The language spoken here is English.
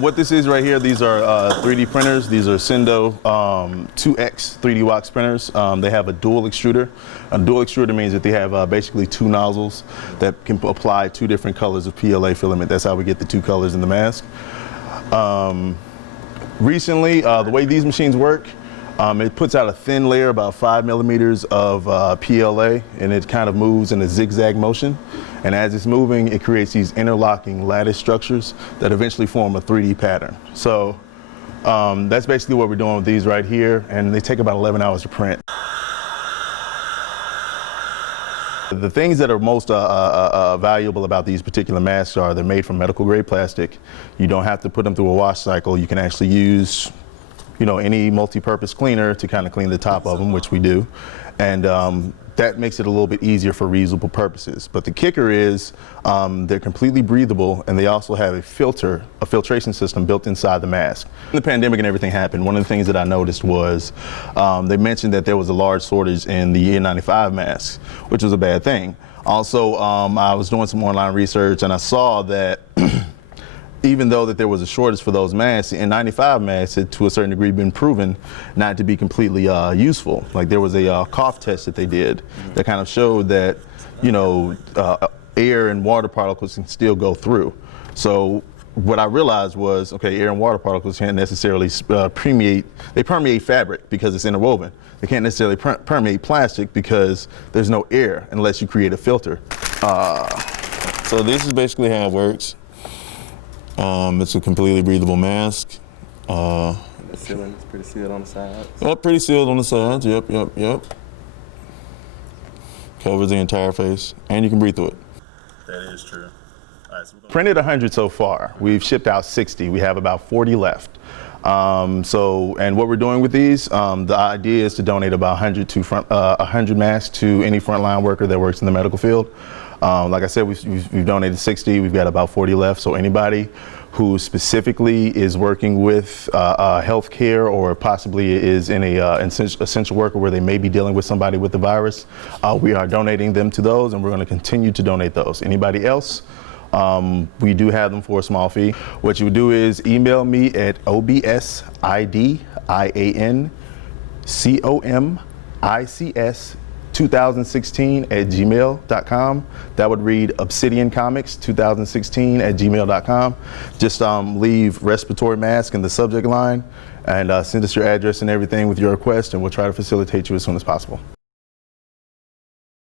What this is right here, these are 3D printers. These are Sendo 2X 3D wax printers. They have a dual extruder. A dual extruder means that they have basically two nozzles that can apply two different colors of PLA filament. That's how we get the two colors in the mask. Recently, the way these machines work, it puts out a thin layer, about 5 millimeters of PLA, and it kind of moves in a zigzag motion. And as it's moving, it creates these interlocking lattice structures that eventually form a 3D pattern. So that's basically what we're doing with these right here, and they take about 11 hours to print. The things that are most valuable about these particular masks are they're made from medical grade plastic. You don't have to put them through a wash cycle. You can actually use any multi-purpose cleaner to kind of clean the top of them, which we do. And that makes it a little bit easier for reusable purposes. But the kicker is they're completely breathable, and they also have a filtration system built inside the mask. When the pandemic and everything happened, one of the things that I noticed was they mentioned that there was a large shortage in the N95 masks, which was a bad thing. Also, I was doing some online research, and I saw that even though that there was a shortage for those masks, the N95 masks had to a certain degree been proven not to be completely useful. Like there was a cough test that they did that kind of showed that, air and water particles can still go through. So what I realized was, okay, air and water particles can't necessarily permeate. They permeate fabric because it's interwoven. They can't necessarily permeate plastic because there's no air unless you create a filter. So this is basically how it works. It's a completely breathable mask. The ceiling is pretty sealed on the sides. Yep, pretty sealed on the sides. Yep. Covers the entire face, and you can breathe through it. That is true. All right, so printed 100 so far. We've shipped out 60. We have about 40 left. And what we're doing with these, the idea is to donate about 100 masks to any frontline worker that works in the medical field. Like I said, we've donated 60. We've got about 40 left. So anybody who specifically is working with healthcare or possibly is in a essential worker where they may be dealing with somebody with the virus, we are donating them to those, and we're going to continue to donate those. Anybody else, we do have them for a small fee. What you would do is email me at obsidiancomics 2016@gmail.com. That would read obsidiancomics2016@gmail.com. Just leave respiratory mask in the subject line and send us your address and everything with your request, and we'll try to facilitate you as soon as possible.